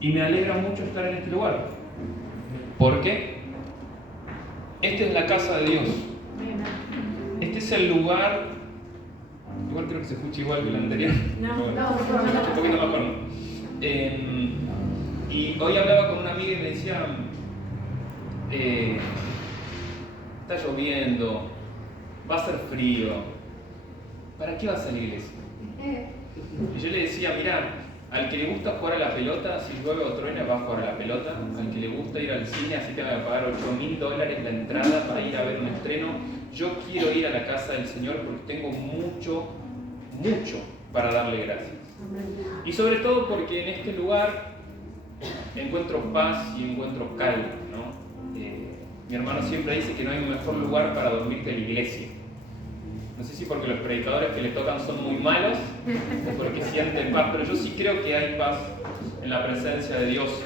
Y me alegra mucho estar en este lugar. ¿Por qué? Esta es la casa de Dios. Este es el lugar. Igual creo que se escucha igual que el anterior. No, Un poquito mejor, ¿no? Y hoy hablaba con una amiga y me decía, está lloviendo, va a ser frío, ¿para qué vas a la iglesia? Y yo le decía, mira, al que le gusta jugar a la pelota, si llueve o truena va a jugar a la pelota. Al que le gusta ir al cine, así que va a pagar $8.000 la entrada para ir a ver un estreno. Yo quiero ir a la casa del Señor porque tengo mucho para darle gracias. Y sobre todo porque en este lugar encuentro paz y encuentro calma, ¿no? Mi hermano siempre dice que no hay un mejor lugar para dormir que la iglesia. No sé si porque los predicadores que le tocan son muy malos o porque sienten paz, pero yo sí creo que hay paz en la presencia de Dios.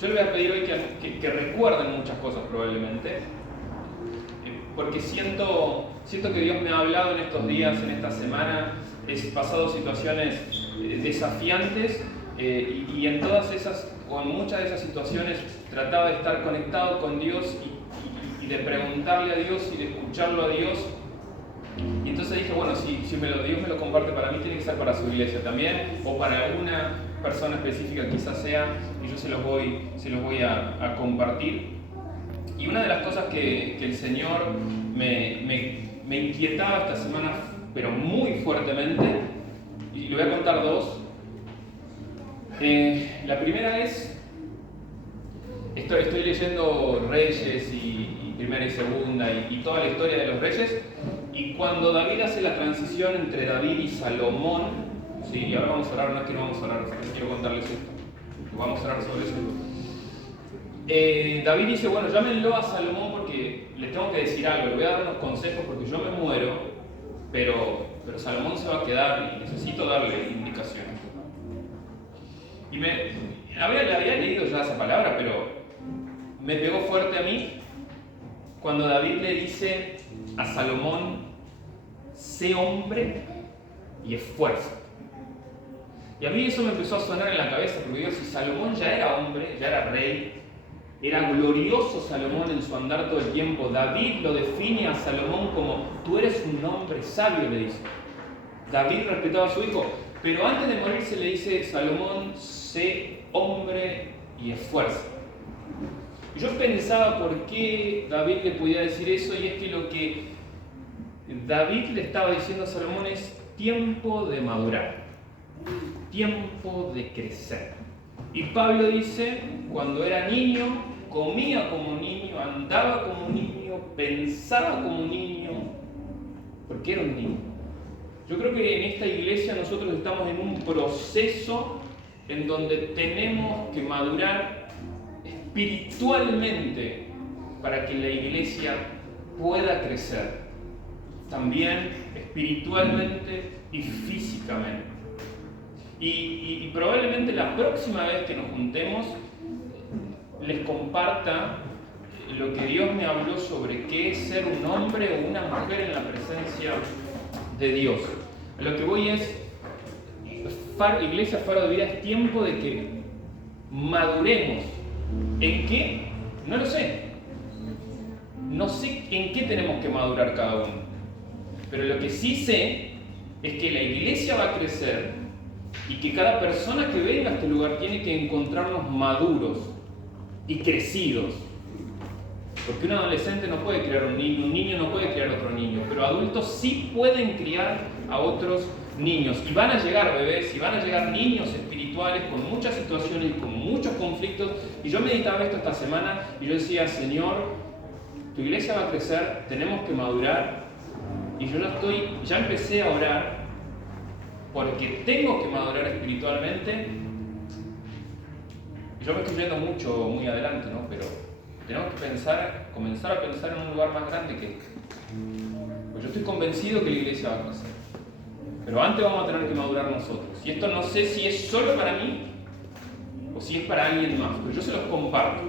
Yo le voy a pedir hoy que recuerden muchas cosas probablemente, porque siento que Dios me ha hablado en estos días, en esta semana, he pasado situaciones desafiantes y en todas esas, o en muchas de esas situaciones, trataba de estar conectado con Dios y de preguntarle a Dios y de escucharlo a Dios. Y entonces dije, bueno, si Dios me lo comparte para mí, tiene que ser para su iglesia también, o para alguna persona específica quizás sea, y yo se los voy a compartir. Y una de las cosas que el Señor me inquietaba esta semana, pero muy fuertemente, y le voy a contar dos. La primera es, estoy leyendo Reyes y Primera y Segunda y toda la historia de los reyes, y cuando David hace la transición entre David y Salomón, sí, y ahora vamos a orar, no es que no vamos a orar, quiero contarles esto, vamos a orar sobre eso. David dice, bueno, llámenlo a Salomón porque le tengo que decir algo, le voy a dar unos consejos porque yo me muero, pero Salomón se va a quedar y necesito darle indicaciones. Y le había leído ya esa palabra, pero me pegó fuerte a mí cuando David le dice a Salomón, sé hombre y esfuerza. Y a mí eso me empezó a sonar en la cabeza, porque digo, si Salomón ya era hombre, ya era rey, era glorioso Salomón en su andar todo el tiempo, David lo define a Salomón como, tú eres un hombre sabio, le dice. David respetaba a su hijo, pero antes de morirse le dice, Salomón, sé hombre y esfuerza. Y yo pensaba por qué David le podía decir eso, y es que lo que David le estaba diciendo a Salomón es tiempo de madurar, tiempo de crecer. Y Pablo dice, cuando era niño, comía como niño, andaba como niño, pensaba como niño, porque era un niño. Yo creo que en esta iglesia nosotros estamos en un proceso en donde tenemos que madurar espiritualmente para que la iglesia pueda crecer, también espiritualmente y físicamente. Y probablemente la próxima vez que nos juntemos les comparta lo que Dios me habló sobre qué es ser un hombre o una mujer en la presencia de Dios. A lo que voy es, Iglesia Faro de Vida, es tiempo de que maduremos. ¿En qué? No lo sé. No sé en qué tenemos que madurar cada uno. Pero lo que sí sé es que la iglesia va a crecer y que cada persona que venga a este lugar tiene que encontrarnos maduros y crecidos. Porque un adolescente no puede criar un niño no puede criar otro niño, pero adultos sí pueden criar a otros niños. Y van a llegar bebés, y van a llegar niños espirituales con muchas situaciones y con muchos conflictos. Y yo meditaba esto esta semana y yo decía, Señor, tu iglesia va a crecer, tenemos que madurar. Y yo ya empecé a orar porque tengo que madurar espiritualmente. Yo me estoy yendo muy adelante, ¿no? Pero tenemos que comenzar a pensar en un lugar más grande que este. Pues yo estoy convencido que la iglesia va a crecer. Pero antes vamos a tener que madurar nosotros. Y esto no sé si es solo para mí o si es para alguien más, pero yo se los comparto.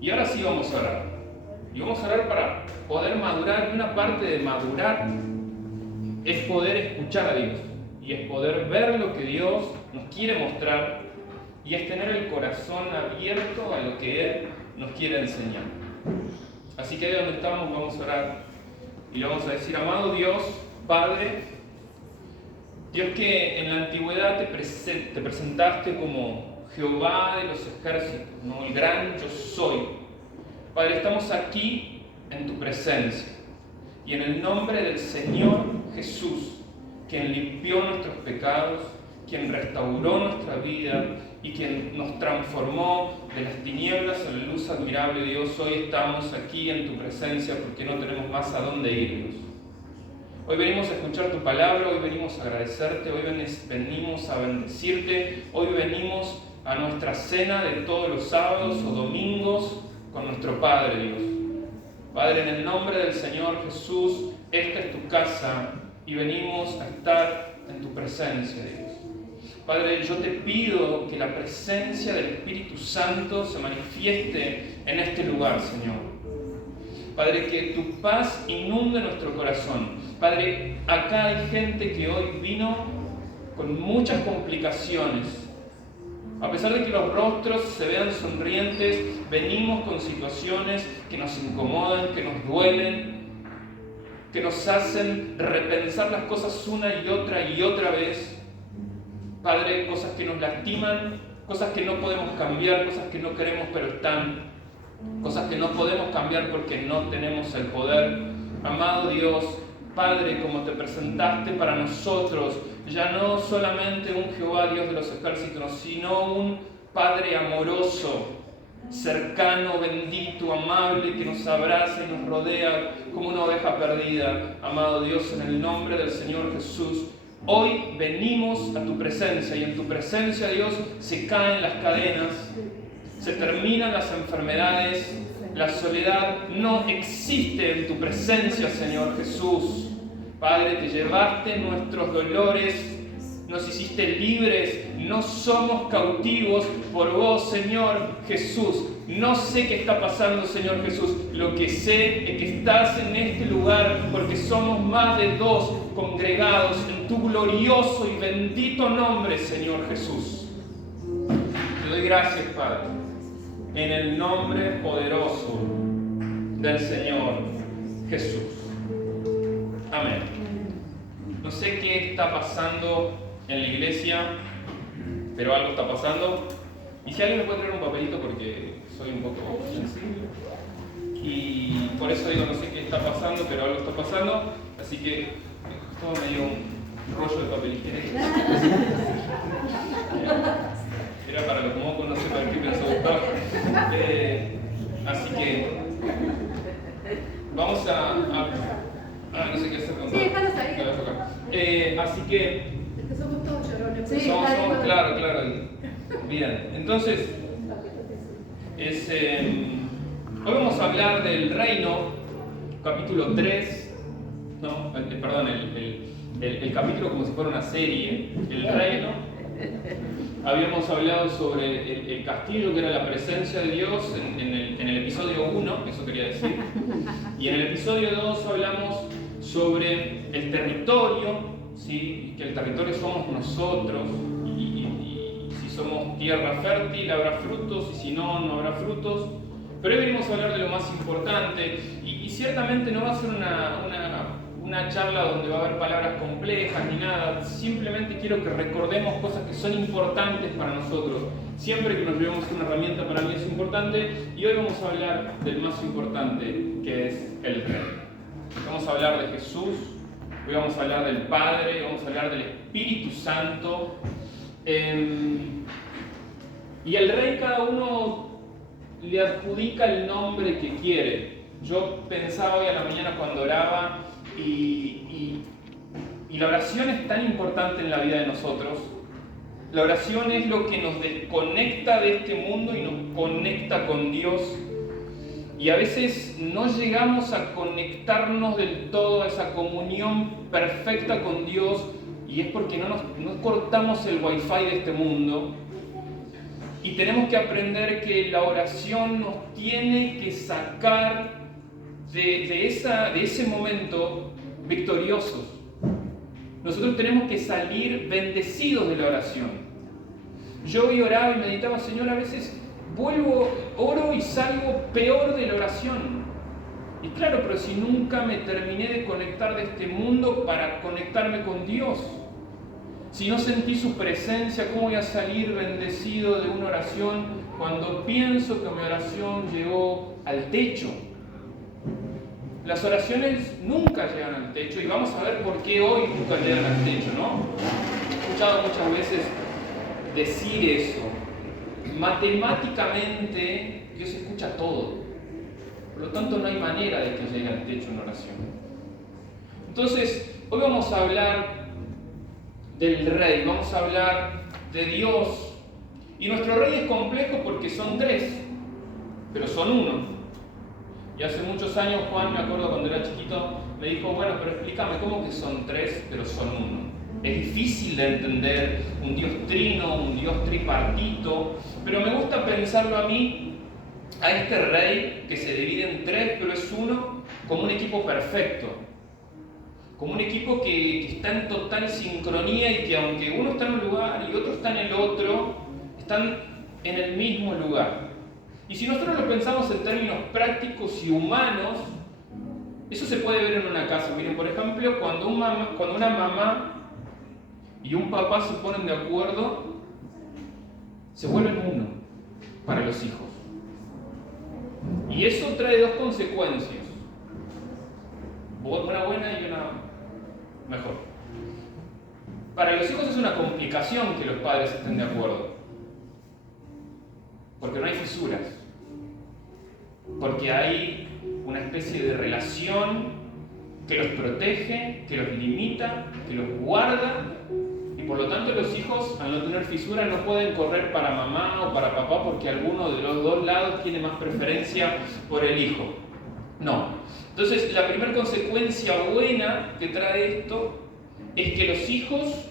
Y ahora sí vamos a orar. Y vamos a orar para poder madurar. Una parte de madurar es poder escuchar a Dios y es poder ver lo que Dios nos quiere mostrar y es tener el corazón abierto a lo que Él nos quiere enseñar. Así que de donde estamos vamos a orar y le vamos a decir: amado Dios, Padre, Dios que en la antigüedad te presentaste como Jehová de los ejércitos, ¿no? El gran yo soy. Padre, estamos aquí en tu presencia y en el nombre del Señor Jesús, quien limpió nuestros pecados, quien restauró nuestra vida y quien nos transformó de las tinieblas a la luz admirable, Dios, hoy estamos aquí en tu presencia porque no tenemos más a dónde ir, Dios. Hoy venimos a escuchar tu palabra, hoy venimos a agradecerte, hoy venimos a bendecirte, hoy venimos a nuestra cena de todos los sábados o domingos con nuestro Padre, Dios. Padre, en el nombre del Señor Jesús, esta es tu casa y venimos a estar en tu presencia, Dios. Padre, yo te pido que la presencia del Espíritu Santo se manifieste en este lugar, Señor. Padre, que tu paz inunde nuestro corazón. Padre, acá hay gente que hoy vino con muchas complicaciones. A pesar de que los rostros se vean sonrientes, venimos con situaciones que nos incomodan, que nos duelen, que nos hacen repensar las cosas una y otra vez. Padre, cosas que nos lastiman, cosas que no podemos cambiar, cosas que no queremos pero están, cosas que no podemos cambiar porque no tenemos el poder. Amado Dios, Padre, como te presentaste para nosotros, ya no solamente un Jehová Dios de los ejércitos, sino un Padre amoroso, cercano, bendito, amable, que nos abraza y nos rodea como una oveja perdida. Amado Dios, en el nombre del Señor Jesús, hoy venimos a tu presencia y en tu presencia, Dios, se caen las cadenas, se terminan las enfermedades, la soledad no existe en tu presencia, Señor Jesús. Padre, te llevaste nuestros dolores, nos hiciste libres, no somos cautivos por vos, Señor Jesús. No sé qué está pasando, Señor Jesús. Lo que sé es que estás en este lugar porque somos más de 2 congregados en tu glorioso y bendito nombre, Señor Jesús. Te doy gracias, Padre, en el nombre poderoso del Señor Jesús. Amén. No sé qué está pasando en la iglesia, pero algo está pasando. Y si alguien me puede traer un papelito porque soy un poco sensible. Y por eso digo, no sé qué está pasando, pero algo está pasando. Así que todo me dio un rollo de papel higiénico. Era para los mocos, no sé para qué pensó Gustavo. Así que vamos a no sé qué hacer con todo. Sí, déjalos ahí. Así que Es que somos todos llorones. Sí, somos claro. Bien, entonces hoy vamos a hablar del reino, capítulo 3, no, perdón, el capítulo como si fuera una serie, el reino. Habíamos hablado sobre el castillo, que era la presencia de Dios en el episodio 1, eso quería decir. Y en el episodio 2 hablamos sobre el territorio, ¿sí? Que el territorio somos nosotros, y si somos tierra fértil habrá frutos, y si no, no habrá frutos. Pero hoy venimos a hablar de lo más importante, y ciertamente no va a ser una charla donde va a haber palabras complejas ni nada. Simplemente quiero que recordemos cosas que son importantes para nosotros. Siempre que nos llevemos una herramienta, para mí es importante, y hoy vamos a hablar del más importante, que es el Rey. Vamos a hablar de Jesús, hoy vamos a hablar del Padre, vamos a hablar del Espíritu Santo. Y el Rey, cada uno le adjudica el nombre que quiere. Yo pensaba hoy a la mañana cuando oraba, y la oración es tan importante en la vida de nosotros. La oración es lo que nos desconecta de este mundo y nos conecta con Dios. Y a veces no llegamos a conectarnos del todo a esa comunión perfecta con Dios, y es porque no cortamos el wifi de este mundo. Y tenemos que aprender que la oración nos tiene que sacar de ese momento victoriosos. Nosotros tenemos que salir bendecidos de la oración. Yo hoy oraba y meditaba, Señor, a veces oro y salgo peor de la oración. Y claro, pero si nunca me terminé de conectar de este mundo para conectarme con Dios. Si no sentí su presencia, ¿cómo voy a salir bendecido de una oración cuando pienso que mi oración llegó al techo? Las oraciones nunca llegan al techo y vamos a ver por qué hoy nunca llegan al techo, ¿no? He escuchado muchas veces decir eso. Matemáticamente Dios escucha todo. Por lo tanto, no hay manera de que llegue al techo una oración. Entonces, hoy vamos a hablar del Rey, vamos a hablar de Dios. Y nuestro Rey es complejo porque son tres, pero son uno. Y hace muchos años Juan, me acuerdo cuando era chiquito, me dijo, bueno, pero explícame, ¿cómo que son tres, pero son uno? Es difícil de entender un Dios trino, un Dios tripartito, pero me gusta pensarlo a mí, a este Rey que se divide en tres, pero es uno, como un equipo perfecto. Como un equipo que está en total sincronía y que aunque uno está en un lugar y otro está en el otro, están en el mismo lugar. Y si nosotros lo pensamos en términos prácticos y humanos, eso se puede ver en una casa. Miren, por ejemplo, cuando una mamá y un papá se ponen de acuerdo, se vuelven uno para los hijos. Y eso trae dos consecuencias. Una buena y una mejor. Para los hijos es una complicación que los padres estén de acuerdo. Porque no hay fisuras. Porque hay una especie de relación que los protege, que los limita, que los guarda. Y por lo tanto los hijos, al no tener fisuras, no pueden correr para mamá o para papá porque alguno de los dos lados tiene más preferencia por el hijo. No. Entonces, la primera consecuencia buena que trae esto es que los hijos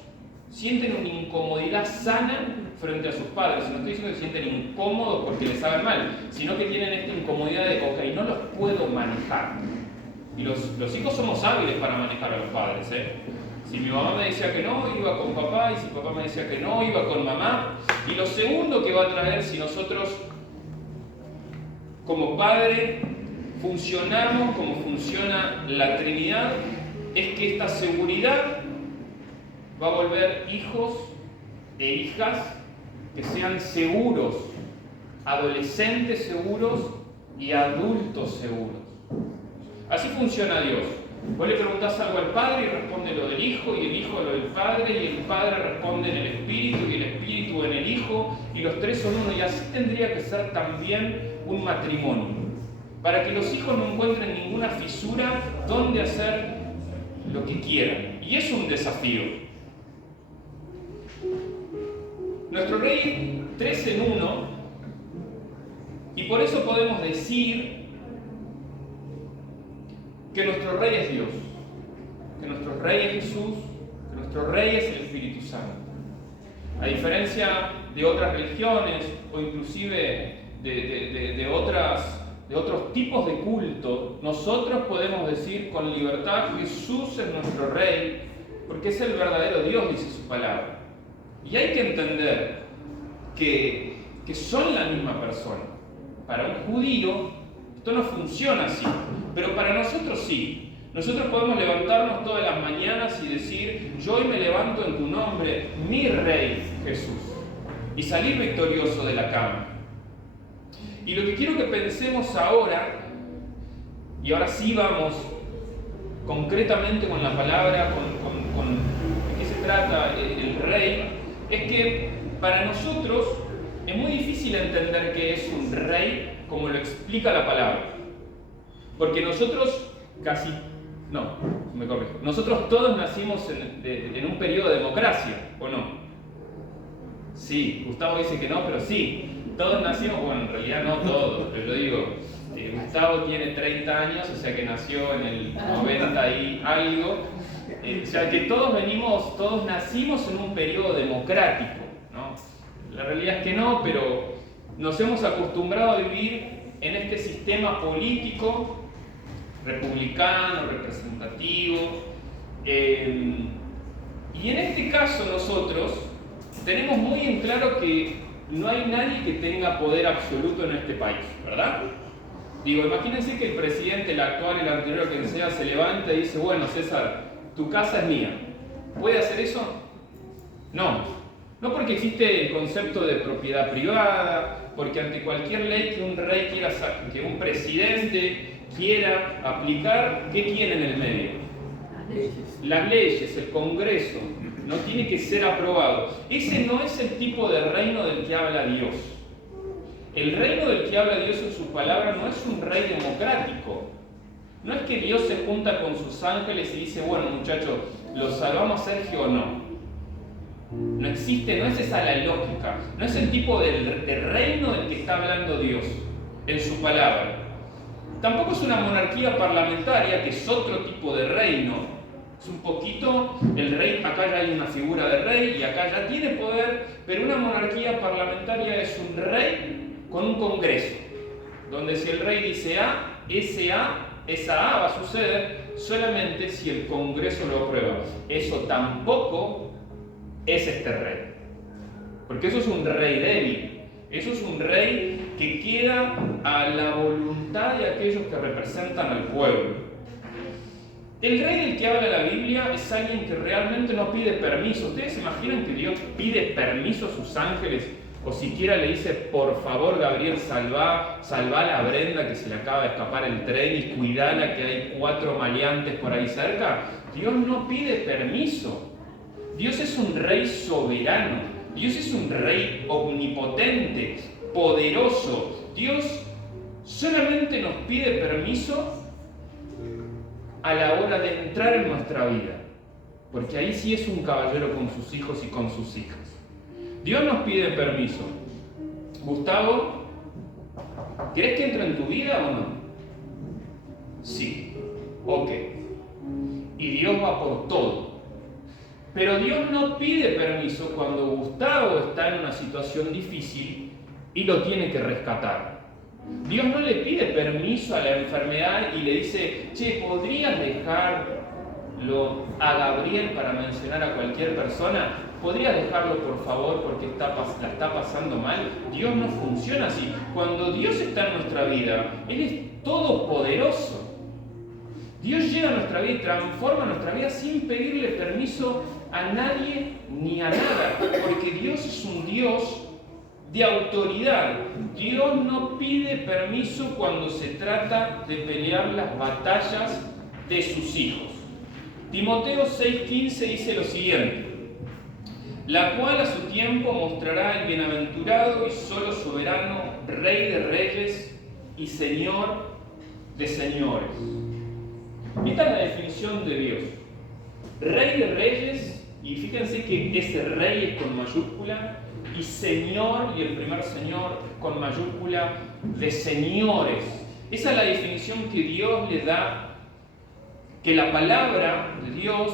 sienten una incomodidad sana frente a sus padres. No estoy diciendo que se sienten incómodos porque les saben mal, sino que tienen esta incomodidad de, ok, no los puedo manejar. Y los hijos somos hábiles para manejar a los padres, ¿eh? Si mi mamá me decía que no, iba con papá, y si papá me decía que no, iba con mamá. Y lo segundo que va a traer, si nosotros como padre funcionamos como funciona la Trinidad, es que esta seguridad va a volver hijos e hijas que sean seguros, adolescentes seguros y adultos seguros. Así funciona Dios. Vos le preguntás algo al Padre y responde lo del Hijo, y el Hijo lo del Padre, y el Padre responde en el Espíritu, y el Espíritu en el Hijo, y los tres son uno. Y así tendría que ser también un matrimonio. Para que los hijos no encuentren ninguna fisura donde hacer lo que quieran. Y es un desafío. Nuestro Rey es 3 en 1, y por eso podemos decir que nuestro Rey es Dios, que nuestro Rey es Jesús, que nuestro Rey es el Espíritu Santo. A diferencia de otras religiones o inclusive de otros tipos de culto, nosotros podemos decir con libertad: Jesús es nuestro Rey, porque es el verdadero Dios, dice su palabra. Y hay que entender que son la misma persona. Para un judío esto no funciona así, pero para nosotros sí. Nosotros podemos levantarnos todas las mañanas y decir: yo hoy me levanto en tu nombre, mi Rey Jesús, y salir victorioso de la cama. Y lo que quiero que pensemos ahora, y ahora sí vamos concretamente con la palabra, con de qué se trata el Rey, es que para nosotros es muy difícil entender qué es un rey como lo explica la palabra. Porque nosotros nosotros todos nacimos en un periodo de democracia, ¿o no? Sí, Gustavo dice que no, pero sí. Todos nacimos, bueno, en realidad no todos, pero yo digo, Gustavo tiene 30 años, o sea que nació en el 90 y algo, o sea que todos nacimos en un periodo democrático, ¿no? La realidad es que no, pero nos hemos acostumbrado a vivir en este sistema político, republicano, representativo, caso nosotros tenemos muy en claro que no hay nadie que tenga poder absoluto en este país, ¿verdad? Digo, imagínense que el presidente, el actual, el anterior, quien sea, se levanta y dice, bueno, César, tu casa es mía. ¿Puede hacer eso? No. No porque existe el concepto de propiedad privada, porque ante cualquier ley que un rey quiera, que un presidente quiera aplicar, ¿qué quiere en el medio? Las leyes, el Congreso, no tiene que ser aprobado. Ese no es el tipo de reino del que habla Dios. El reino del que habla Dios en su palabra no es un rey democrático. No es que Dios se junta con sus ángeles y dice, bueno muchachos, ¿los salvamos a Sergio o no? No existe, no es esa la lógica. No es el tipo de reino del que está hablando Dios en su palabra. Tampoco es una monarquía parlamentaria, que es otro tipo de reino. Es un poquito, el rey, acá ya hay una figura de rey y acá ya tiene poder, pero una monarquía parlamentaria es un rey con un congreso, donde si el rey dice A, esa A va a suceder solamente si el congreso lo aprueba. Eso tampoco es este rey, porque eso es un rey débil, eso es un rey que queda a la voluntad de aquellos que representan al pueblo. El rey del que habla la Biblia es alguien que realmente no pide permiso. ¿Ustedes se imaginan que Dios pide permiso a sus ángeles? O siquiera le dice, por favor, Gabriel, salva a la Brenda que se le acaba de escapar el tren y cuidala que hay 4 maleantes por ahí cerca. Dios no pide permiso. Dios es un rey soberano. Dios es un rey omnipotente, poderoso. Dios solamente nos pide permiso a la hora de entrar en nuestra vida. Porque ahí sí es un caballero con sus hijos y con sus hijas. Dios nos pide permiso. Gustavo, ¿querés que entre en tu vida o no? Sí. Ok. Y Dios va por todo. Pero Dios no pide permiso cuando Gustavo está en una situación difícil y lo tiene que rescatar. Dios no le pide permiso a la enfermedad y le dice, che, ¿podrías dejarlo a Gabriel para mencionar a cualquier persona? ¿Podrías dejarlo por favor porque la está pasando mal? Dios no funciona así. Cuando Dios está en nuestra vida, Él es todopoderoso. Dios llega a nuestra vida y transforma nuestra vida sin pedirle permiso a nadie ni a nada, porque Dios es un Dios de autoridad. Dios no pide permiso cuando se trata de pelear las batallas de sus hijos. Timoteo 6:15 dice lo siguiente: la cual a su tiempo mostrará el bienaventurado y solo soberano, Rey de reyes y Señor de señores. Esta es la definición de Dios. Rey de reyes, y fíjense que ese rey es con mayúscula, y Señor, y el primer Señor con mayúscula, de señores. Esa es la definición que Dios le da, que la palabra de Dios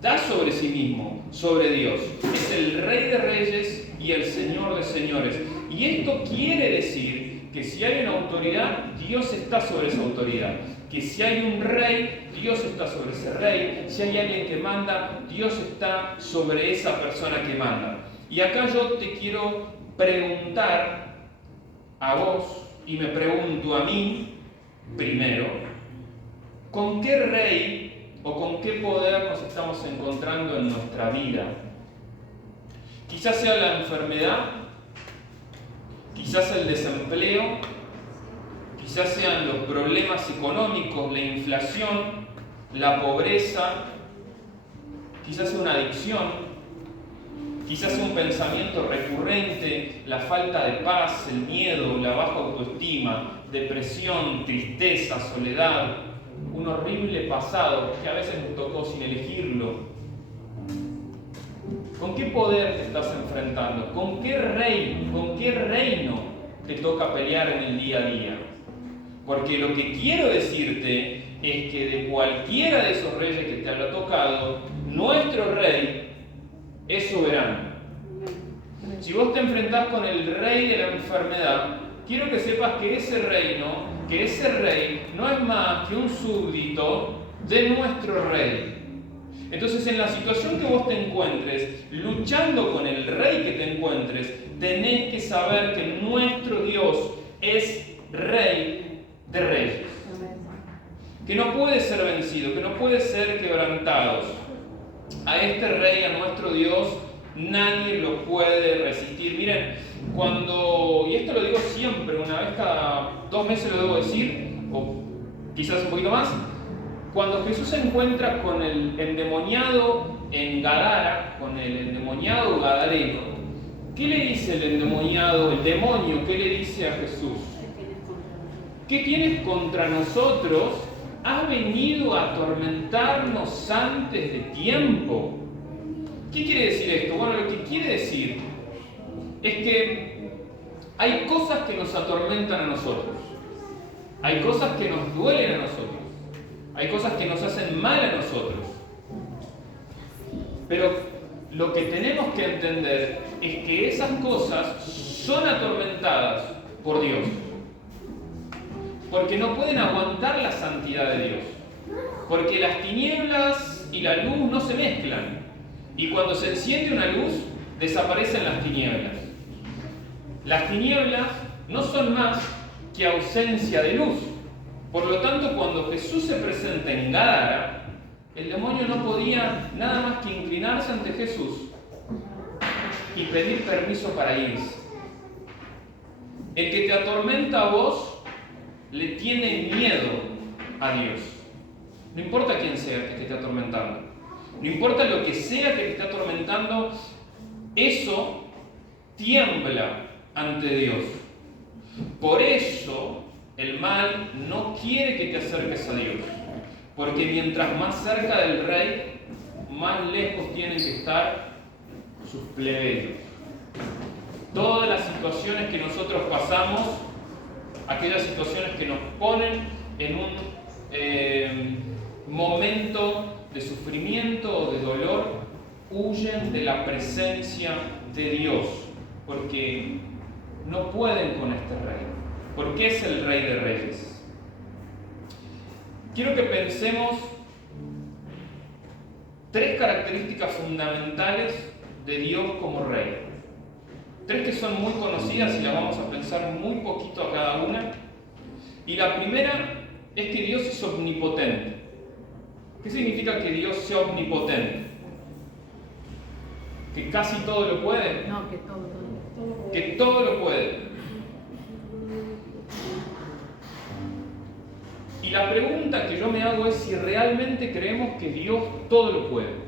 da sobre sí mismo, sobre Dios. Es el Rey de reyes y el Señor de señores. Y esto quiere decir que si hay una autoridad, Dios está sobre esa autoridad. Que si hay un rey, Dios está sobre ese rey. Si hay alguien que manda, Dios está sobre esa persona que manda. Y acá yo te quiero preguntar a vos, y me pregunto a mí primero, ¿con qué rey o con qué poder nos estamos encontrando en nuestra vida? Quizás sea la enfermedad, quizás el desempleo, quizás sean los problemas económicos, la inflación, la pobreza, quizás sea una adicción, quizás sea un pensamiento recurrente, la falta de paz, el miedo, la baja autoestima, depresión, tristeza, soledad, un horrible pasado que a veces nos tocó sin elegirlo. ¿Con qué poder te estás enfrentando? ¿Con qué rey, con qué reino te toca pelear en el día a día? Porque lo que quiero decirte es que de cualquiera de esos reyes que te haya tocado, nuestro rey es soberano. Si vos te enfrentás con el rey de la enfermedad, quiero que sepas que ese rey no es más que un súbdito de nuestro rey. Entonces, en la situación que vos te encuentres, luchando con el rey que te encuentres, tenés que saber que nuestro Dios es Rey de Reyes. Que no puede ser vencido, que no puede ser quebrantado. A este Rey, a nuestro Dios, nadie lo puede resistir. Miren, y esto lo digo siempre, una vez cada 2 meses lo debo decir, o quizás un poquito más, cuando Jesús se encuentra con el endemoniado en Gadara, con el endemoniado gadareno, ¿qué le dice el endemoniado, el demonio? ¿Qué le dice a Jesús? ¿Qué tienes contra nosotros? ¿Has venido a atormentarnos antes de tiempo? ¿Qué quiere decir esto? Bueno, lo que quiere decir es que hay cosas que nos atormentan a nosotros. Hay cosas que nos duelen a nosotros. Hay cosas que nos hacen mal a nosotros. Pero lo que tenemos que entender es que esas cosas son atormentadas por Dios. Porque no pueden aguantar la santidad de Dios. Porque las tinieblas y la luz no se mezclan. Y cuando se enciende una luz, desaparecen las tinieblas. Las tinieblas no son más que ausencia de luz. Por lo tanto, cuando Jesús se presenta en Gadara, el demonio no podía nada más que inclinarse ante Jesús y pedir permiso para irse. El que te atormenta a vos le tiene miedo a Dios. No importa quién sea el que te esté atormentando. No importa lo que sea que te esté atormentando, eso tiembla ante Dios. Por eso el mal no quiere que te acerques a Dios. Porque mientras más cerca del rey, más lejos tienen que estar sus plebeyos. Todas las situaciones que nosotros pasamos, aquellas situaciones que nos ponen en un momento de sufrimiento o de dolor, huyen de la presencia de Dios, porque no pueden con este rey, porque es el Rey de Reyes. Quiero que pensemos 3 características fundamentales de Dios como Rey. 3 que son muy conocidas y las vamos a pensar muy poquito a cada una. Y la primera es que Dios es omnipotente. ¿Qué significa que Dios sea omnipotente? ¿Que casi todo lo puede? No, que todo. Que todo lo puede. Y la pregunta que yo me hago es si realmente creemos que Dios todo lo puede.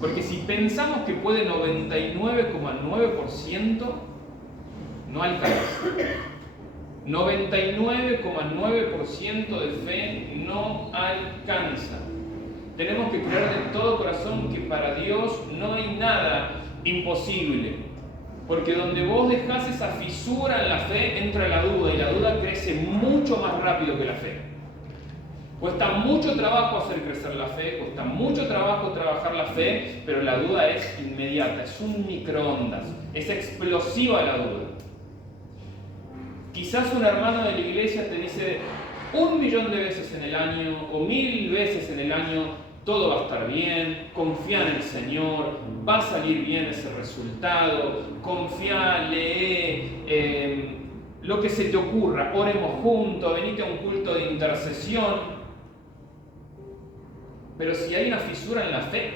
Porque si pensamos que puede 99,9%, no alcanza. 99,9% de fe no alcanza. Tenemos que creer de todo corazón que para Dios no hay nada imposible. Porque donde vos dejás esa fisura en la fe, entra la duda, y la duda crece mucho más rápido que la fe. Cuesta mucho trabajo hacer crecer la fe, cuesta mucho trabajo trabajar la fe, pero la duda es inmediata, es un microondas, es explosiva la duda. Quizás un hermano de la iglesia te dice 1.000.000 de veces en el año o 1.000 veces en el año: todo va a estar bien, confía en el Señor, va a salir bien ese resultado, confía, lee, lo que se te ocurra, oremos juntos, venite a un culto de intercesión. Pero si hay una fisura en la fe,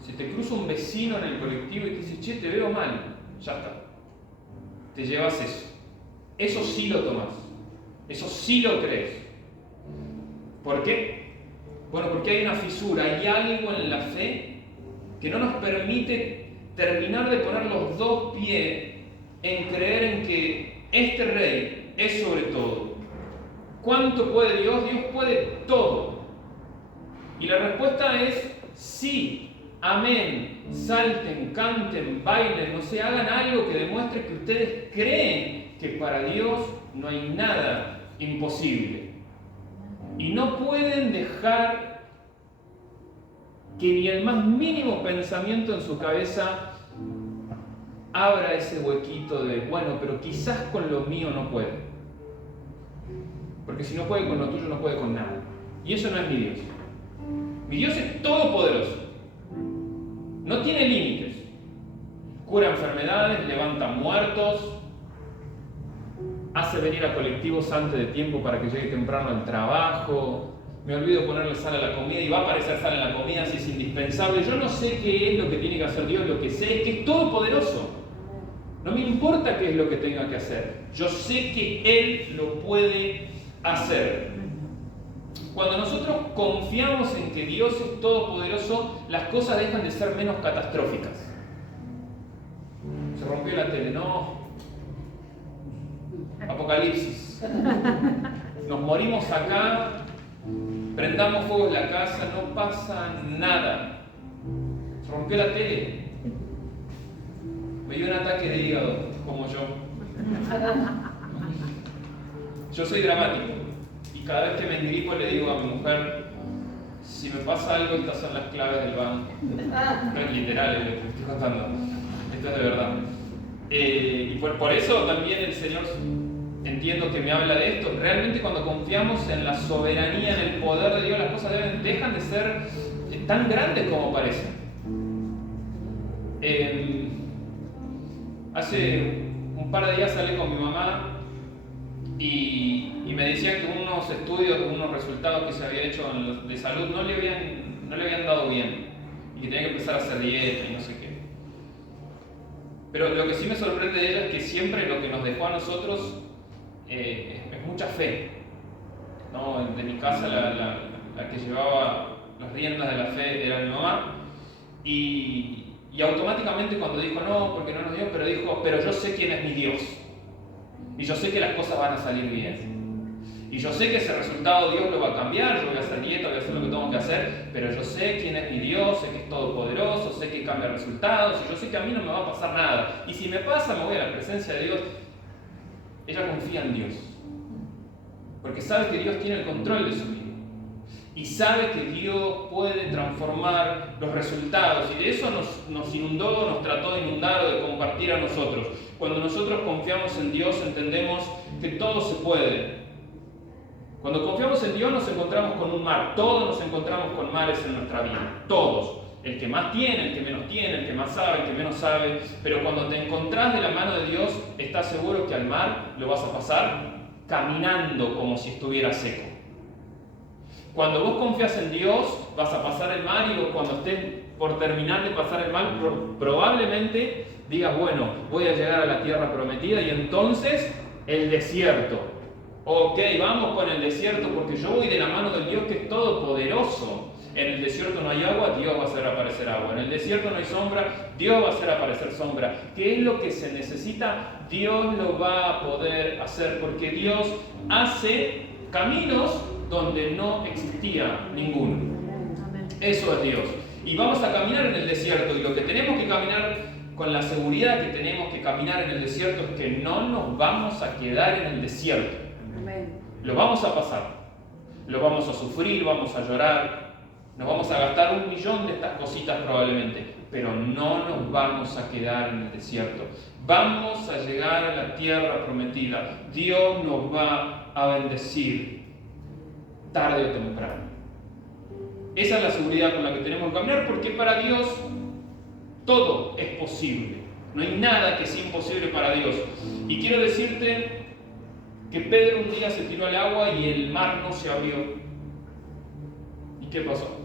si te cruza un vecino en el colectivo y te dice: che, te veo mal, ya está, te llevas eso. Eso sí lo tomás, eso sí lo crees. ¿Por qué? Bueno, porque hay una fisura, hay algo en la fe que no nos permite terminar de poner los 2 pies en creer en que este Rey es sobre todo. ¿Cuánto puede Dios? Dios puede todo. Y la respuesta es sí, amén, salten, canten, bailen, no sé, hagan algo que demuestre que ustedes creen que para Dios no hay nada imposible. Y no pueden dejar que ni el más mínimo pensamiento en su cabeza abra ese huequito de: bueno, pero quizás con lo mío no puede. Porque si no puede con lo tuyo, no puede con nada. Y eso no es mi Dios. Mi Dios es todopoderoso. No tiene límites. Cura enfermedades, levanta muertos, hace venir a colectivos antes de tiempo para que llegue temprano al trabajo. Me olvido ponerle sal a la comida y va a aparecer sal en la comida si es indispensable. Yo no sé qué es lo que tiene que hacer Dios, lo que sé es que es todopoderoso. No me importa qué es lo que tenga que hacer. Yo sé que Él lo puede hacer. Cuando nosotros confiamos en que Dios es todopoderoso, las cosas dejan de ser menos catastróficas. Se rompió la tele, no. Apocalipsis. Nos morimos acá, prendamos fuego en la casa, no pasa nada. Se rompió la tele. Me dio un ataque de hígado, como yo. Yo soy dramático. Y cada vez que me dirijo le digo a mi mujer, si me pasa algo, estas son las claves del banco. No es literal lo que te estoy contando. Esto es de verdad. Y por eso también el Señor, entiendo que me habla de esto. Realmente cuando confiamos en la soberanía, en el poder de Dios, las cosas dejan de ser tan grandes como parecen. Hace un par de días salí con mi mamá y me decían que unos estudios, unos resultados que se había hecho de salud no le habían dado bien y que tenía que empezar a hacer dieta y no sé qué. Pero lo que sí me sorprende de ella es que siempre lo que nos dejó a nosotros es mucha fe, ¿no? De mi casa la que llevaba las riendas de la fe era mi mamá y automáticamente cuando dijo no, porque no nos dio, pero dijo, pero yo sé quién es mi Dios y yo sé que las cosas van a salir bien y yo sé que ese resultado Dios lo va a cambiar, yo voy a hacer dieta, voy a hacer lo que tengo que hacer, pero yo sé quién es mi Dios, sé que es todopoderoso, sé que cambia resultados y yo sé que a mí no me va a pasar nada y si me pasa me voy a la presencia de Dios. Ella confía en Dios porque sabe que Dios tiene el control de su vida y sabe que Dios puede transformar los resultados y de eso nos inundó, nos trató de inundar o de compartir a nosotros. Cuando nosotros confiamos en Dios entendemos que todo se puede. Cuando confiamos en Dios nos encontramos con un mar, todos nos encontramos con mares en nuestra vida, todos. El que más tiene, el que menos tiene, el que más sabe, el que menos sabe, pero cuando te encontrás de la mano de Dios, estás seguro que al mar lo vas a pasar caminando como si estuviera seco. Cuando vos confías en Dios, vas a pasar el mar y cuando estés por terminar de pasar el mar, probablemente digas, bueno, voy a llegar a la tierra prometida y entonces el desierto. Ok, vamos con el desierto porque yo voy de la mano del Dios que es todopoderoso. En el desierto no hay agua, Dios va a hacer aparecer agua. En el desierto no hay sombra, Dios va a hacer aparecer sombra. ¿Qué es lo que se necesita? Dios lo va a poder hacer porque Dios hace caminos donde no existía ninguno. Eso es Dios. Y vamos a caminar en el desierto y lo que tenemos que caminar con la seguridad que tenemos que caminar en el desierto es que no nos vamos a quedar en el desierto. Lo vamos a pasar. Lo vamos a sufrir, vamos a llorar. Nos vamos a gastar 1.000.000 de estas cositas probablemente, pero no nos vamos a quedar en el desierto. Vamos a llegar a la tierra prometida. Dios nos va a bendecir tarde o temprano. Esa es la seguridad con la que tenemos que caminar, porque para Dios todo es posible. No hay nada que sea imposible para Dios. Y quiero decirte que Pedro un día se tiró al agua y el mar no se abrió. ¿Y qué pasó?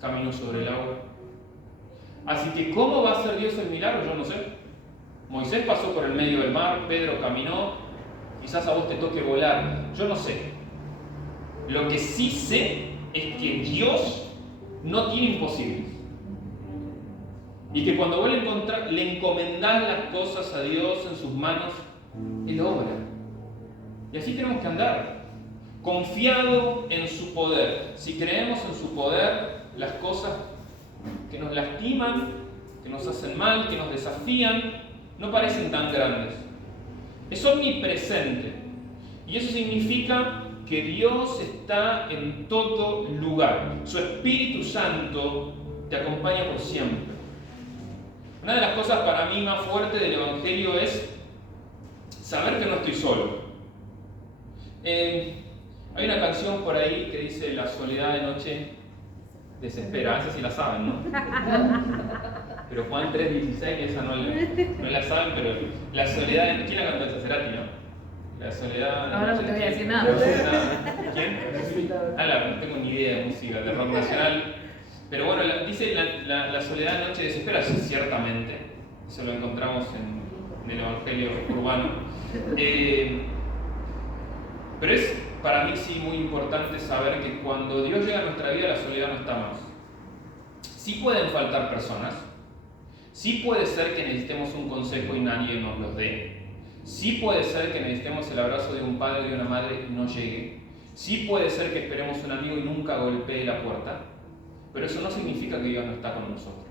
Caminó sobre el agua. Así que ¿cómo va a hacer Dios el milagro? Yo no sé. Moisés pasó por el medio del mar, Pedro caminó, quizás a vos te toque volar, yo no sé. Lo que sí sé es que Dios no tiene imposibles. Y que cuando vos le encomendás las cosas a Dios en sus manos, Él obra. Y así tenemos que andar, confiado en su poder. Si creemos en su poder, las cosas que nos lastiman, que nos hacen mal, que nos desafían, no parecen tan grandes. Es omnipresente. Y eso significa que Dios está en todo lugar. Su Espíritu Santo te acompaña por siempre. Una de las cosas para mí más fuertes del Evangelio es saber que no estoy solo. Hay una canción por ahí que dice: la soledad de noche desespera, esa sí la saben, ¿no? Pero Juan 3:16, esa no la saben, pero la soledad, ¿quién la cantó esa? Cerati, ¿no? La soledad. Ahora no te voy a decir nada. ¿Quién? No tengo ni idea de música, de rock nacional. Pero bueno, dice la soledad noche desespera, sí, ciertamente. Eso lo encontramos en el Evangelio urbano. Pero es para mí sí muy importante saber que cuando Dios llega a nuestra vida, la soledad no está más. Sí pueden faltar personas, sí puede ser que necesitemos un consejo y nadie nos los dé. Sí puede ser que necesitemos el abrazo de un padre y de una madre y no llegue. Sí puede ser que esperemos un amigo y nunca golpee la puerta. Pero eso no significa que Dios no está con nosotros.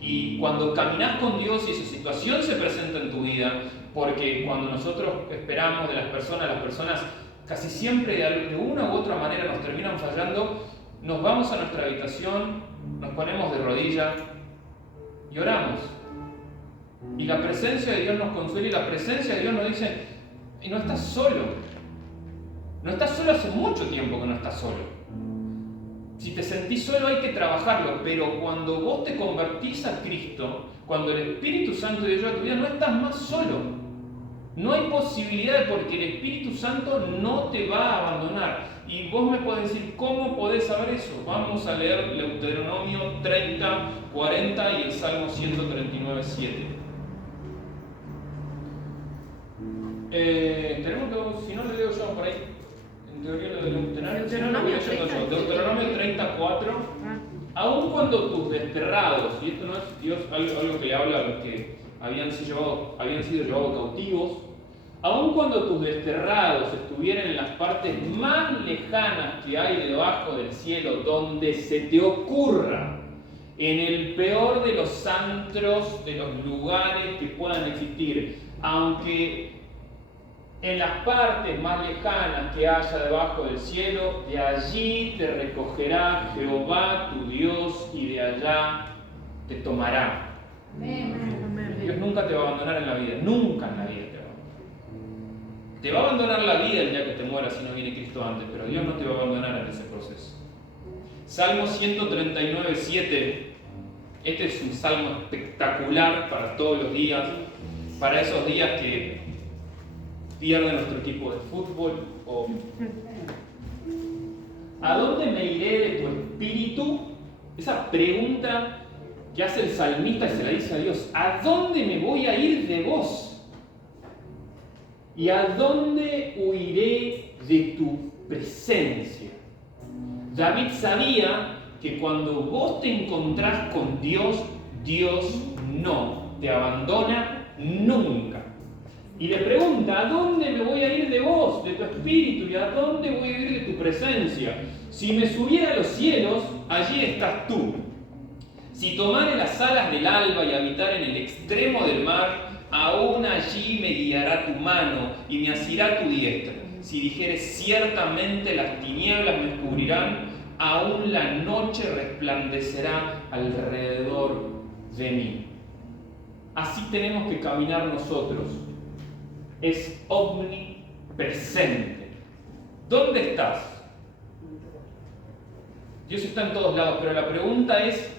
Y cuando caminas con Dios y esa situación se presenta en tu vida, porque cuando nosotros esperamos de las personas casi siempre de una u otra manera nos terminan fallando, nos vamos a nuestra habitación, nos ponemos de rodillas y oramos. Y la presencia de Dios nos consuela y la presencia de Dios nos dice, y no estás solo. No estás solo, hace mucho tiempo que no estás solo. Si te sentís solo hay que trabajarlo, pero cuando vos te convertís a Cristo, cuando el Espíritu Santo llega a tu vida, no estás más solo. No hay posibilidad porque el Espíritu Santo no te va a abandonar. Y vos me podés decir, ¿cómo podés saber eso? Vamos a leer Deuteronomio 30, 40 y el Salmo 139, 7. Tenemos que, si no lo leo yo por ahí, en teoría lo de Deuteronomio 34. Aun cuando tus desterrados, y esto no es Dios algo que le habla a los que habían sido llevados cautivos, aun cuando tus desterrados estuvieran en las partes más lejanas que hay debajo del cielo, donde se te ocurra, en el peor de los antros, de los lugares que puedan existir, aunque en las partes más lejanas que haya debajo del cielo, de allí te recogerá Jehová tu Dios y de allá te tomará. Dios nunca te va a abandonar en la vida, nunca en la vida te va a abandonar. Te va a abandonar la vida el día que te mueras si no viene Cristo antes, pero Dios no te va a abandonar en ese proceso. Salmo 139, 7. Este es un salmo espectacular para todos los días, para esos días que pierde nuestro equipo de fútbol o ¿a dónde me iré de tu espíritu? Esa pregunta que hace el salmista y se la dice a Dios, ¿a dónde me voy a ir de vos? ¿Y a dónde huiré de tu presencia? David sabía que cuando vos te encontrás con Dios, Dios no te abandona nunca. Y le pregunta, ¿a dónde me voy a ir de vos, de tu espíritu? ¿Y a dónde voy a ir de tu presencia? Si me subiera a los cielos, allí estás tú. Si tomare las alas del alba y habitar en el extremo del mar, aún allí me guiará tu mano y me asirá tu diestra. Si dijeres ciertamente las tinieblas me cubrirán, aún la noche resplandecerá alrededor de mí. Así tenemos que caminar nosotros. Es omnipresente. ¿Dónde estás? Dios está en todos lados, pero la pregunta es,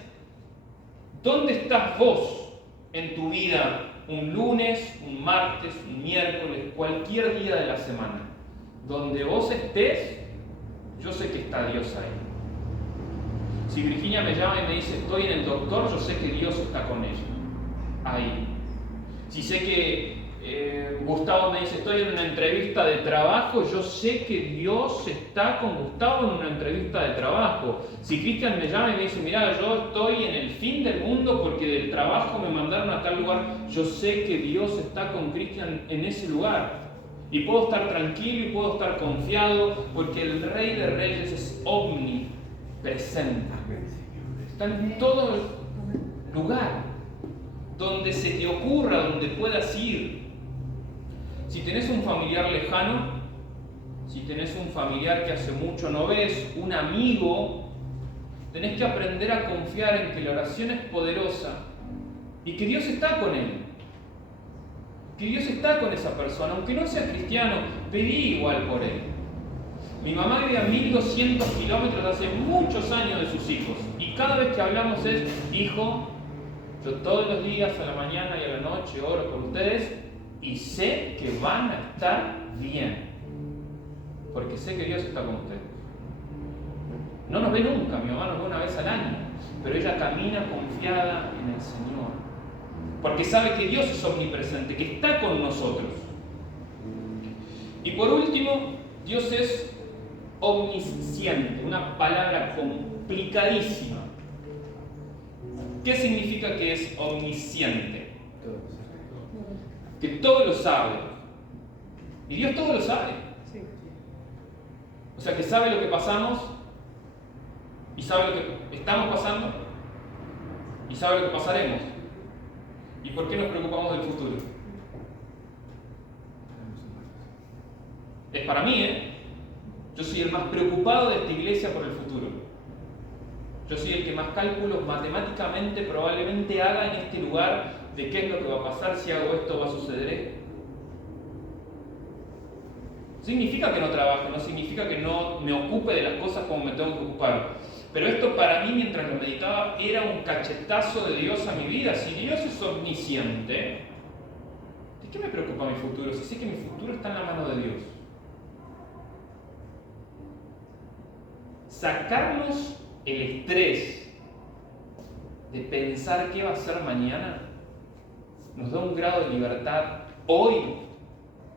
¿dónde estás vos en tu vida? Un lunes, un martes, un miércoles, cualquier día de la semana. Donde vos estés, yo sé que está Dios ahí. Si Virginia me llama y me dice, estoy en el doctor, yo sé que Dios está con ella. Ahí. Si sé que Gustavo me dice, estoy en una entrevista de trabajo, yo sé que Dios está con Gustavo en una entrevista de trabajo. Si Cristian me llama y me dice, mira, yo estoy en el fin del mundo porque del trabajo me mandaron a tal lugar, yo sé que Dios está con Cristian en ese lugar. Y puedo estar tranquilo y puedo estar confiado porque el Rey de Reyes es omnipresente. Está en todo lugar. Donde se te ocurra, donde puedas ir. Si tenés un familiar lejano, si tenés un familiar que hace mucho no ves, un amigo, tenés que aprender a confiar en que la oración es poderosa y que Dios está con él. Que Dios está con esa persona, aunque no sea cristiano, pedí igual por él. Mi mamá vive a 1200 kilómetros hace muchos años de sus hijos. Y cada vez que hablamos es, hijo, yo todos los días, a la mañana y a la noche, oro por ustedes y sé que van a estar bien. Porque sé que Dios está con ustedes. No nos ve nunca, mi mamá nos ve una vez al año, pero ella camina confiada en el Señor. Porque sabe que Dios es omnipresente, que está con nosotros. Y por último, Dios es omnisciente, una palabra complicadísima. ¿Qué significa que es omnisciente? Que todo lo sabe. Y Dios todo lo sabe. O sea, que sabe lo que pasamos, y sabe lo que estamos pasando, y sabe lo que pasaremos. ¿Y por qué nos preocupamos del futuro? Es para mí, Yo soy el más preocupado de esta iglesia por el futuro. Yo soy el que más cálculos matemáticamente probablemente haga en este lugar de qué es lo que va a pasar, si hago esto va a suceder. Significa que no trabaje, no significa que no me ocupe de las cosas como me tengo que ocupar. Pero esto para mí, mientras lo meditaba, era un cachetazo de Dios a mi vida. Si Dios es omnisciente, ¿de qué me preocupa mi futuro? Si sé que mi futuro está en la mano de Dios. Sacarnos el estrés de pensar qué va a ser mañana nos da un grado de libertad hoy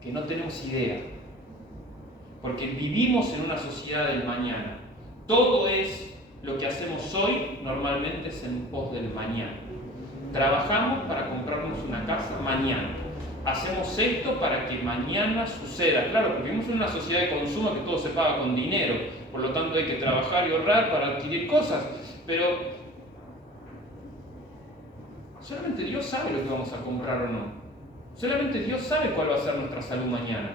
que no tenemos idea. Porque vivimos en una sociedad del mañana. Todo es lo que hacemos hoy, normalmente es en pos del mañana. Trabajamos para comprarnos una casa mañana. Hacemos esto para que mañana suceda. Claro, porque vivimos en una sociedad de consumo que todo se paga con dinero. Por lo tanto hay que trabajar y ahorrar para adquirir cosas. Pero solamente Dios sabe lo que vamos a comprar o no. Solamente Dios sabe cuál va a ser nuestra salud mañana.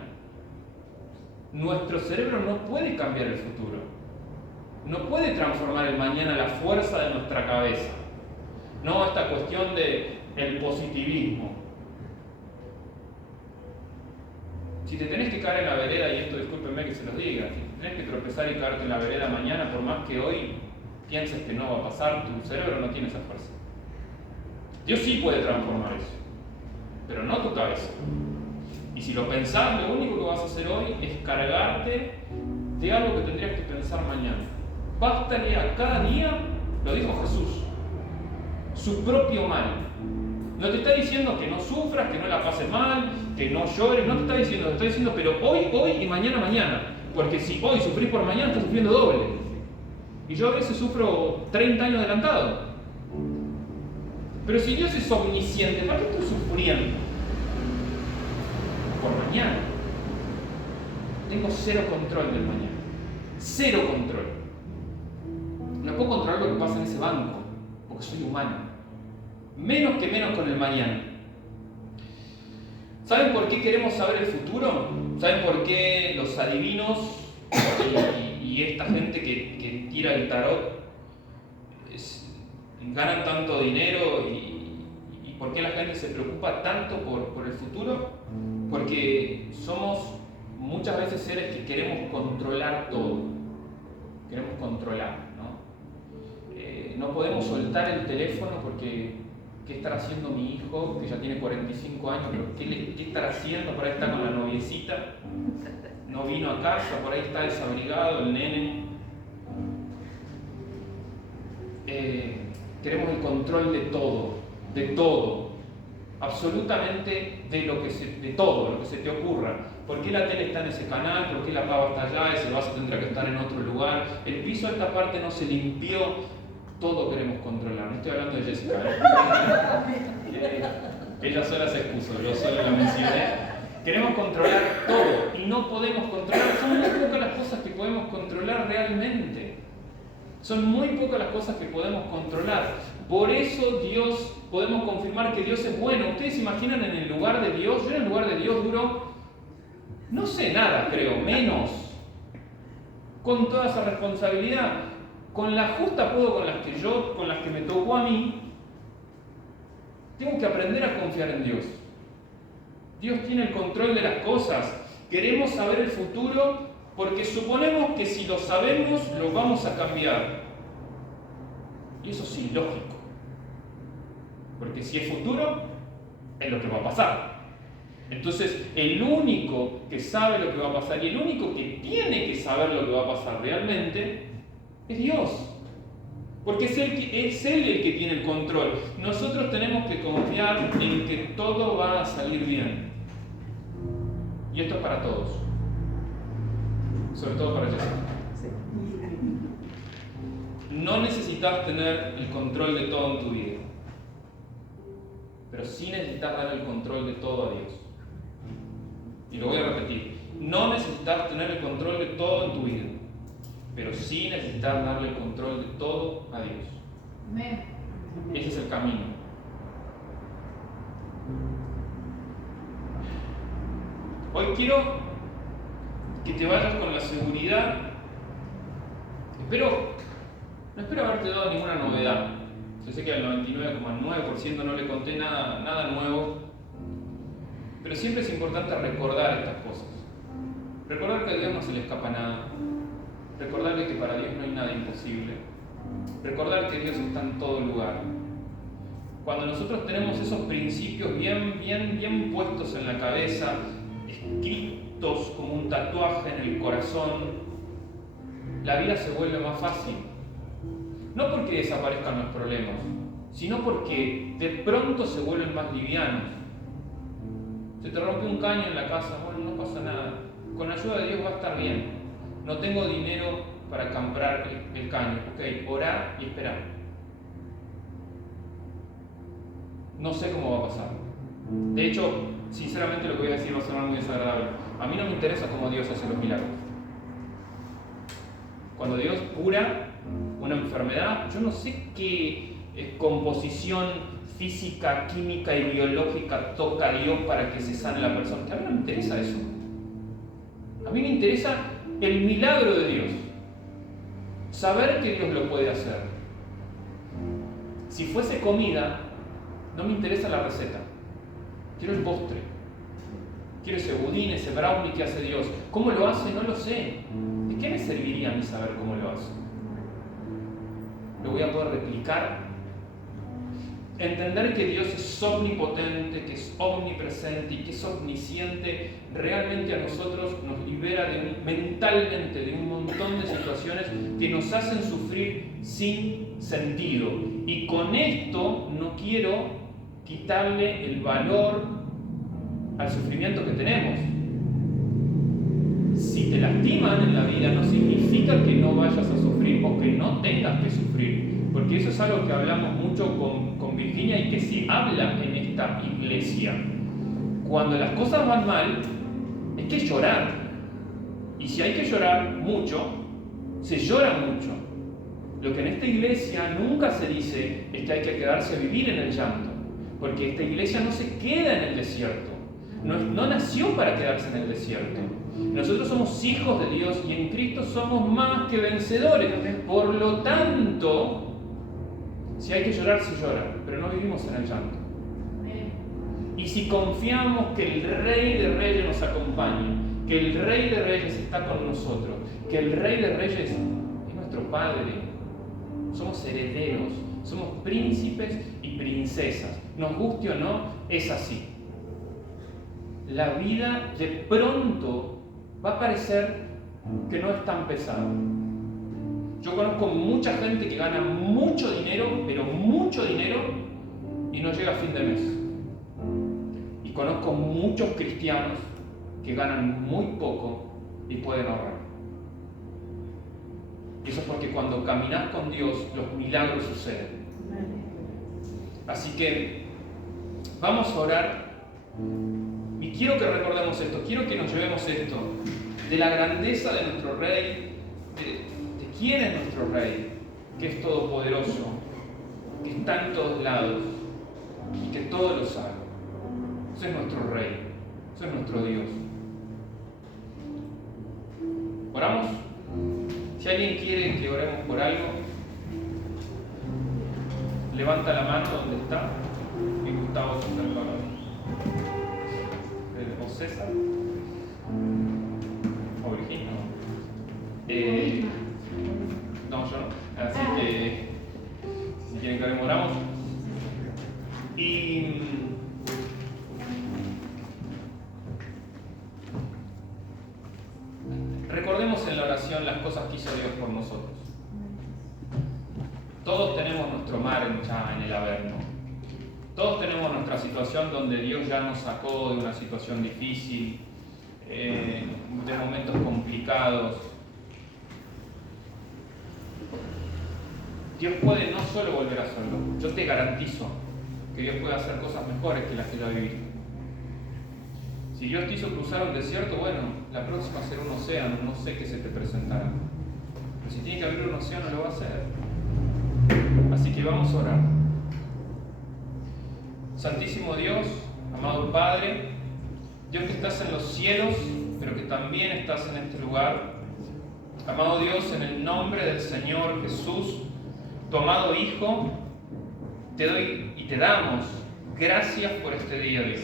Nuestro cerebro no puede cambiar el futuro. No puede transformar el mañana la fuerza de nuestra cabeza. No esta cuestión del positivismo. Si te tenés que caer en la vereda, y esto discúlpenme que se los diga, si te tenés que tropezar y caerte en la vereda mañana, por más que hoy pienses que no va a pasar, tu cerebro no tiene esa fuerza. Dios sí puede transformar eso, pero no tu cabeza. Y si lo pensás, lo único que vas a hacer hoy es cargarte de algo que tendrías que pensar mañana. Bástale a cada día, lo dijo Jesús, su propio mal. No te está diciendo que no sufras, que no la pases mal, que no llores, no te está diciendo, te está diciendo, pero hoy y mañana. Porque si hoy sufrís por mañana, estás sufriendo doble. Y yo a veces sufro 30 años adelantado. Pero si Dios es omnisciente, ¿para qué estoy sufriendo? Por mañana. Tengo cero control del mañana. Cero control. No puedo controlar lo que pasa en ese banco, porque soy humano. Menos con el mañana. ¿Saben por qué queremos saber el futuro? ¿Saben por qué los adivinos y esta gente que tira el tarot ganan tanto dinero y por qué la gente se preocupa tanto por el futuro? Porque somos muchas veces seres que queremos controlar todo. Queremos controlar, ¿no? No podemos soltar el teléfono porque ¿qué estará haciendo mi hijo, que ya tiene 45 años? ¿Qué estará haciendo? Por ahí está con la noviecita, no vino a casa, por ahí está desabrigado el nene. Queremos el control de todo, absolutamente de todo lo que se te ocurra. ¿Por qué la tele está en ese canal? ¿Por qué la pava está allá? Ese vaso tendrá que estar en otro lugar. El piso de esta parte no se limpió. Todo queremos controlar. No estoy hablando de Jessica, ella sola se excusó, yo solo la mencioné. Queremos controlar todo y no podemos controlar. Son muy pocas las cosas que podemos controlar realmente. Son muy pocas las cosas que podemos controlar. Por eso podemos confirmar que Dios es bueno. ¿Ustedes se imaginan en el lugar de Dios? Yo en el lugar de Dios duro, no sé nada, creo, menos. Con toda esa responsabilidad. Con la justa puedo, con las que me tocó a mí, tengo que aprender a confiar en Dios. Dios tiene el control de las cosas. Queremos saber el futuro Porque suponemos que si lo sabemos, lo vamos a cambiar. Y eso es ilógico. Porque si es futuro, es lo que va a pasar. Entonces, el único que sabe lo que va a pasar y el único que tiene que saber lo que va a pasar realmente es Dios. Porque es Él el que tiene el control. Nosotros tenemos que confiar en que todo va a salir bien. Y esto es para todos. Sobre todo para Jessica. No necesitas tener el control de todo en tu vida. Pero sí necesitas dar el control de todo a Dios. Y lo voy a repetir. No necesitas tener el control de todo en tu vida. Pero sí necesitas darle el control de todo a Dios. Amén. Ese es el camino. Hoy quiero que te vayas con la seguridad. No espero haberte dado ninguna novedad. Yo sé que al 99,9% no le conté nada nuevo. Pero siempre es importante recordar estas cosas. Recordar que a Dios no se le escapa nada. Recordarle que para Dios no hay nada imposible. Recordar que Dios está en todo lugar. Cuando nosotros tenemos esos principios bien puestos en la cabeza, escritos como un tatuaje en el corazón, la vida se vuelve más fácil. No porque desaparezcan los problemas, sino porque de pronto se vuelven más livianos. Se te rompe un caño en la casa, bueno, no pasa nada. Con la ayuda de Dios va a estar bien. No tengo dinero para comprar el caño. Ok, orá y esperá. No sé cómo va a pasar. De hecho, sinceramente lo que voy a decir va a sonar muy desagradable. A mí no me interesa cómo Dios hace los milagros. Cuando Dios cura una enfermedad, yo no sé qué composición física, química y biológica toca Dios para que se sane la persona. A mí no me interesa eso. A mí me interesa el milagro de Dios. Saber que Dios lo puede hacer. Si fuese comida, no me interesa la receta. Quiero el postre. Quiero ese budín, ese brownie que hace Dios. ¿Cómo lo hace? No lo sé. ¿De qué me serviría a mí saber cómo lo hace? ¿Lo voy a poder replicar? Entender que Dios es omnipotente, que es omnipresente y que es omnisciente, realmente a nosotros nos libera mentalmente de un montón de situaciones que nos hacen sufrir sin sentido. Y con esto no quiero quitarle el valor al sufrimiento que tenemos. Si te lastiman en la vida no significa que no vayas a sufrir o que no tengas que sufrir, porque eso es algo que hablamos mucho con Virginia y que se habla en esta iglesia. Cuando las cosas van mal, hay que llorar. Y si hay que llorar mucho, se llora mucho. Lo que en esta iglesia nunca se dice es que hay que quedarse a vivir en el llanto, porque esta iglesia no se queda en el desierto. No nació para quedarse en el desierto. Nosotros somos hijos de Dios y en Cristo somos más que vencedores. Por lo tanto, si hay que llorar, se llora, pero no vivimos en el llanto. Y si confiamos que el Rey de Reyes nos acompaña, que el Rey de Reyes está con nosotros, que el Rey de Reyes es nuestro Padre, somos herederos, somos príncipes y princesas, nos guste o no, es así. La vida de pronto va a parecer que no es tan pesada. Yo conozco mucha gente que gana mucho dinero, pero mucho dinero, y no llega a fin de mes. Y conozco muchos cristianos que ganan muy poco y pueden ahorrar. Y eso es porque cuando caminas con Dios, los milagros suceden. Así que vamos a orar. Y quiero que recordemos esto, quiero que nos llevemos esto, de la grandeza de nuestro Rey, de quién es nuestro Rey, que es todopoderoso, que está en todos lados y que todo lo sabe. Ese es nuestro Rey, ese es nuestro Dios. ¿Oramos? Si alguien quiere que oremos por algo, levanta la mano donde está y Gustavo se acerca a la mano. O César o Virginia. No, yo no. Así que, si quieren que oremos. Y recordemos en la oración las cosas que hizo Dios por nosotros. Todos tenemos nuestro mar ya en el Averno. Todos tenemos nuestra situación donde Dios ya nos sacó de una situación difícil, de momentos complicados. Dios puede no solo volver a hacerlo, yo te garantizo que Dios puede hacer cosas mejores que las que ya viviste. Si Dios te hizo cruzar un desierto, bueno, la próxima será un océano, no sé qué se te presentará. Pero si tiene que abrir un océano, lo va a hacer. Así que vamos a orar. Santísimo Dios, amado Padre, Dios que estás en los cielos, pero que también estás en este lugar. Amado Dios, en el nombre del Señor Jesús, tu amado Hijo, te doy y te damos gracias por este día, Dios.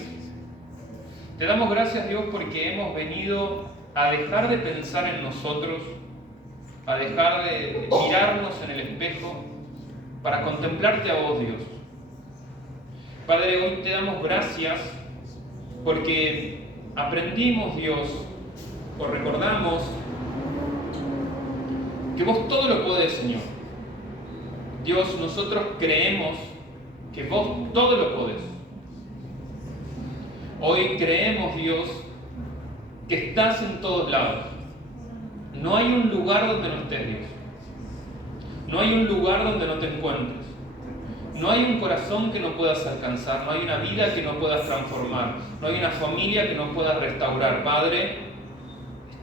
Te damos gracias, Dios, porque hemos venido a dejar de pensar en nosotros, a dejar de mirarnos en el espejo, para contemplarte a vos, Dios. Padre, hoy te damos gracias porque aprendimos, Dios, o recordamos que vos todo lo podés, Señor. Dios, nosotros creemos que vos todo lo podés. Hoy creemos, Dios, que estás en todos lados. No hay un lugar donde no estés, Dios. No hay un lugar donde no te encuentres. No hay un corazón que no puedas alcanzar. No hay una vida que no puedas transformar. No hay una familia que no puedas restaurar. Padre,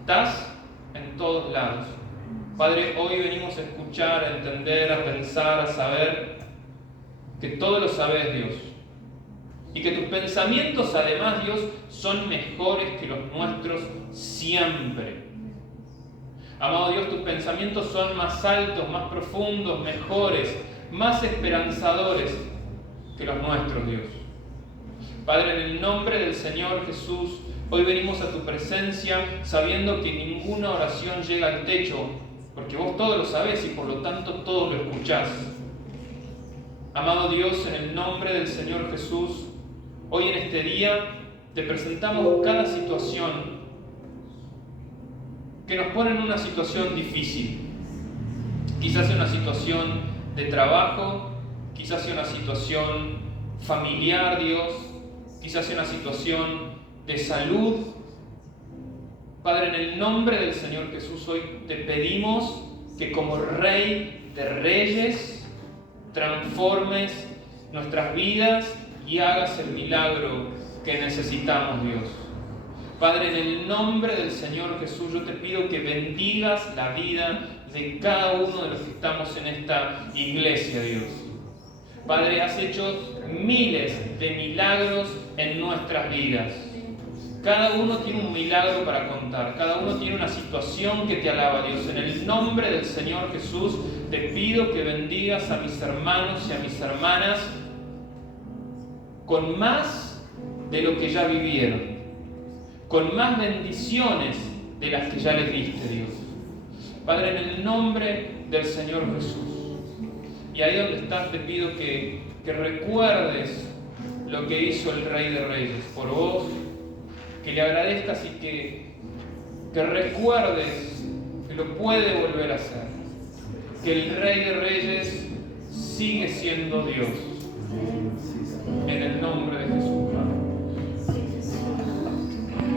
estás en todos lados. Padre, hoy venimos a escuchar, a entender, a pensar, a saber que todo lo sabes, Dios. Y que tus pensamientos, además, Dios, son mejores que los nuestros siempre. Amado Dios, tus pensamientos son más altos, más profundos, mejores, más esperanzadores que los nuestros, Dios. Padre, en el nombre del Señor Jesús, hoy venimos a tu presencia sabiendo que ninguna oración llega al techo, porque vos todo lo sabés y por lo tanto todo lo escuchás. Amado Dios, en el nombre del Señor Jesús, hoy en este día te presentamos cada situación que nos pone en una situación difícil. Quizás sea una situación de trabajo, quizás sea una situación familiar, Dios, quizás sea una situación de salud. Padre, en el nombre del Señor Jesús, hoy te pedimos que como Rey de Reyes transformes nuestras vidas y hagas el milagro que necesitamos, Dios. Padre, en el nombre del Señor Jesús, yo te pido que bendigas la vida de cada uno de los que estamos en esta iglesia, Dios. Padre, has hecho miles de milagros en nuestras vidas. Cada uno tiene un milagro para contar, cada uno tiene una situación que te alaba, Dios. En el nombre del Señor Jesús, te pido que bendigas a mis hermanos y a mis hermanas con más de lo que ya vivieron, con más bendiciones de las que ya les diste, Dios. Padre, en el nombre del Señor Jesús. Y ahí donde estás te pido que recuerdes lo que hizo el Rey de Reyes por vos, que le agradezcas y que recuerdes que lo puede volver a hacer, que el Rey de Reyes sigue siendo Dios. En el